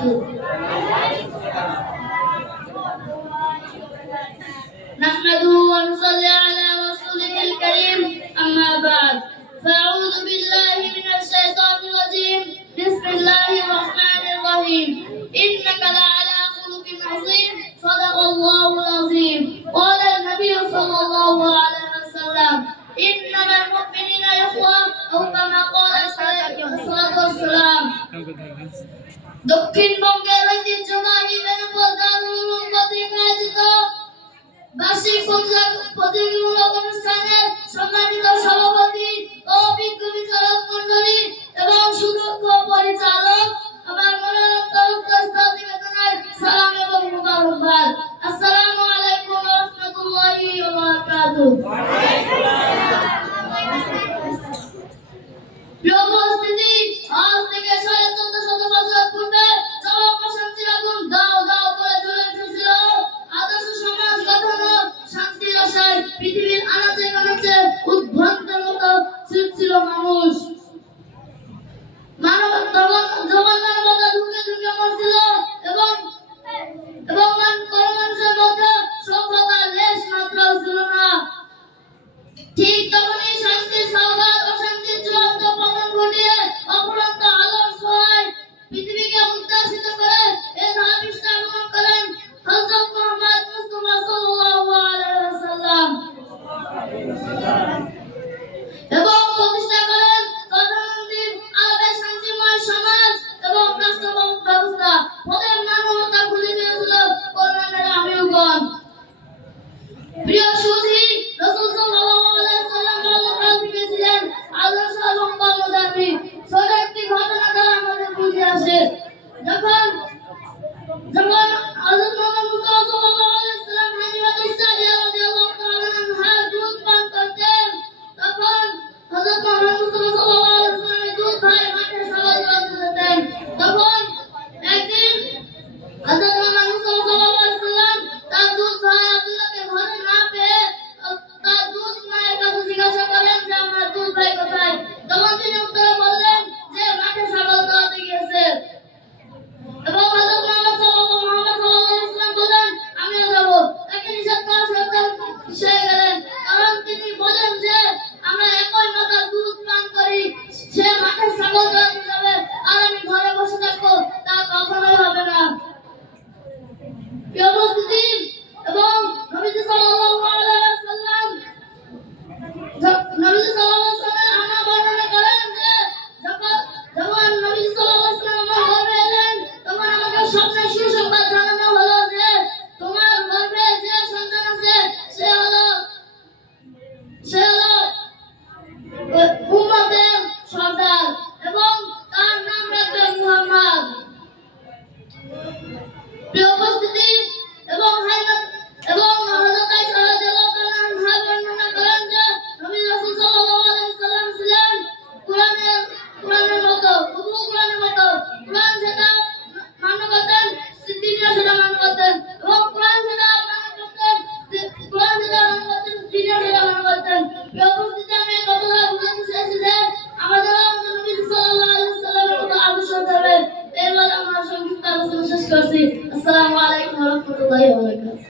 وبركاته. نحمده ونصلي على رسوله الكريم أما بعد فأعوذ بالله من الشيطان الرجيم بسم الله الرحمن الرحيم إنك لعلى خلق عظيم صدق الله العظيم قال النبي صلى الله عليه وسلم إنما المؤمنين إخوة أو كما قال عليه الصلاة والسلام দক্ষিণবঙ্গের ঐতিহ্যবাহী বেনাপোল দারুল উলুম কর্তৃক আয়োজিত বার্ষিক প্রতিযোগিতামূলক অনুষ্ঠানের সম্মানিত সভাপতি ও বিজ্ঞ বিচারক মণ্ডলী এবং সুদক্ষ